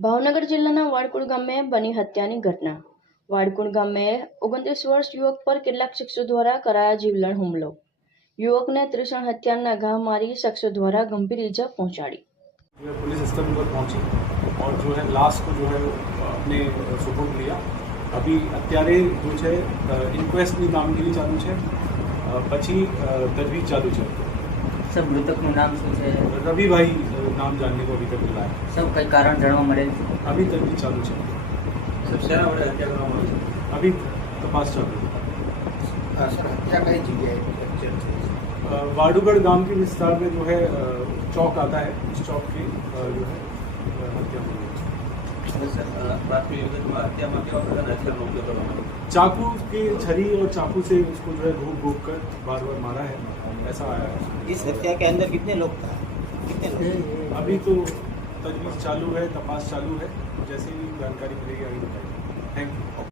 ભાવનગર જિલ્લાના વાડકુળ ગામે બની હત્યાની ઘટના। વાડકુળ ગામે 29 વર્ષ યુવક પર કેટલાક શખ્સો દ્વારા કરાયા જીવલેણ હુમલો। युवकને ત્રિશણ હત્યાના ઘા મારી શખ્સો દ્વારા ગંભીર ઈજા પહોંચાડી। पुलिस स्थल पर पहुंची और जो है लाश को जो है अपने सुपुर्द लिया। अभी अत्यारे जो है इन्क्वेस्टनी कामगीरी चालू है, पछी तजवीज चालू है। सब मृतकનું નામ શું છે? रवि भाई नाम जानने को अभी तक मिला है। सब कई कारण जाणवा मळेल છે? अभी तजवीज चालू है। सब शहर वाले हत्या करवाना है, अभी तपास चालू है। सर हत्या कई जगह वाडुगढ़ गांव के विस्तार में जो है चौक आता है, उस चौक की जो है हत्या हुई है। चाकू की छरी और चाकू से उसको जो है घूप घूप कर बार बार मारा है, ऐसा आया है। इस हत्या के अंदर कितने लोग थे? अभी तो तजवीज चालू है, तपास चालू है, जैसे भी जानकारी मिलेगी आगे बताएंगे। Thank you.